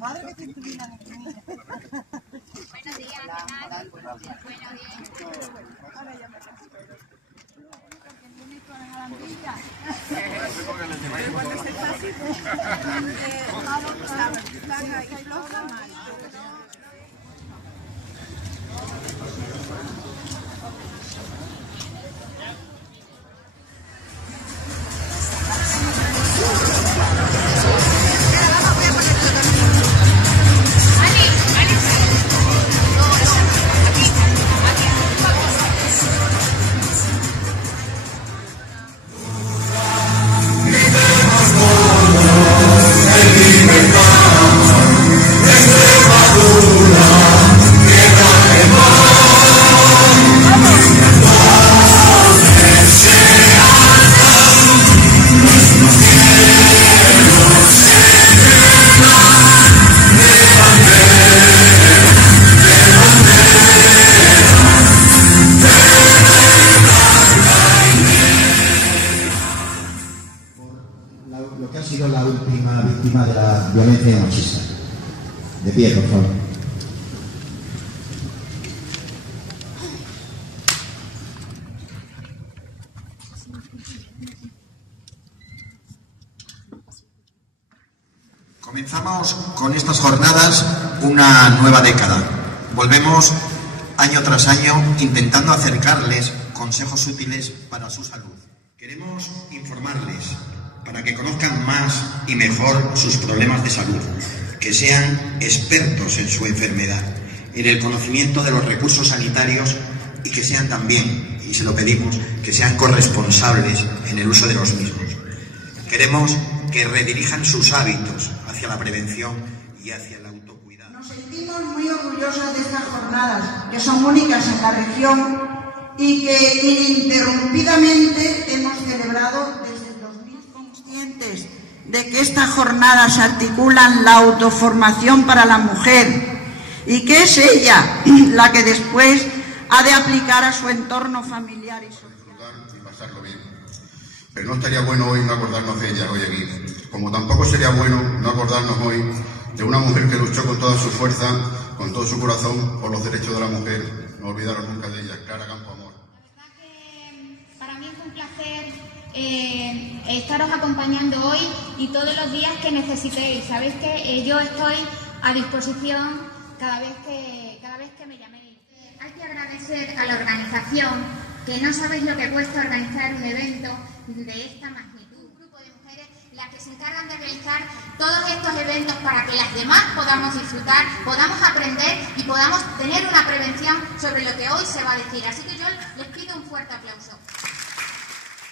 Madre que te estuviera en el niño. Buenos días, ¿qué tal? Buenos días. Ahora ya me canso. Porque el lunes con la garantilla. Cuando se está así, larga y floja, mal. Lo que ha sido la última víctima de la violencia machista. De pie, por favor. Comenzamos con estas jornadas una nueva década. Volvemos año tras año intentando acercarles consejos útiles para su salud. Queremos informarles para que conozcan más y mejor sus problemas de salud, que sean expertos en su enfermedad, en el conocimiento de los recursos sanitarios y que sean también, y se lo pedimos, que sean corresponsables en el uso de los mismos. Queremos que redirijan sus hábitos hacia la prevención y hacia el autocuidado. Nos sentimos muy orgullosos de estas jornadas, que son únicas en la región y que ininterrumpidamente hemos celebrado desde el 2000, conscientes de que estas jornadas articulan la autoformación para la mujer y que es ella la que después ha de aplicar a su entorno familiar y social. Y pasarlo bien. Pero no estaría bueno hoy no acordarnos de ella hoy aquí, como tampoco sería bueno no acordarnos hoy de una mujer que luchó con toda su fuerza, con todo su corazón por los derechos de la mujer. No olvidaros nunca de ella, Clara Campoamor. La verdad que para mí es un placer estaros acompañando hoy y todos los días que necesitéis. Sabéis que yo estoy a disposición cada vez que me llaméis. Hay que agradecer a la organización, que no sabéis lo que cuesta organizar un evento de esta magnitud. Un grupo de mujeres las que se encargan de realizar todos estos eventos para que las demás podamos disfrutar, podamos aprender y podamos tener una prevención sobre lo que hoy se va a decir. Así que yo les pido un fuerte aplauso.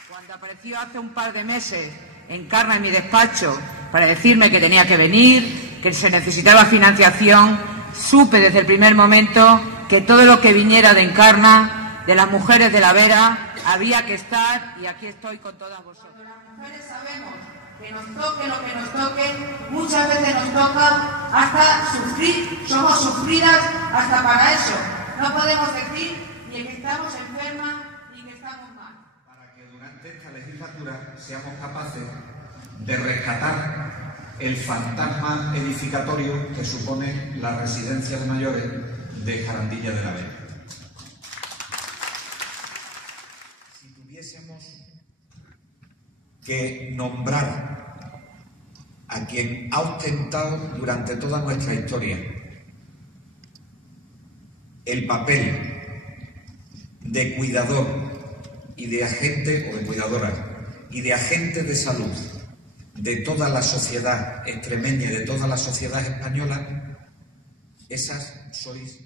Cuando apareció hace un par de meses Encarna en mi despacho para decirme que tenía que venir, que se necesitaba financiación, supe desde el primer momento que todo lo que viniera de Encarna, de las mujeres de la Vera, había que estar, y aquí estoy con todas vosotras. Las mujeres sabemos que nos toque lo que nos toque, muchas veces nos toca hasta sufrir, somos sufridas hasta para eso. No podemos decir ni que estamos enfermas ni que estamos mal. Para que durante esta legislatura seamos capaces de rescatar el fantasma edificatorio que supone la residencia de mayores de Jarandilla de la Vera. Si tuviésemos que nombrar a quien ha ostentado durante toda nuestra historia el papel de cuidador y de agente o de cuidadora y de agente de salud de toda la sociedad extremeña y de toda la sociedad española, esas sois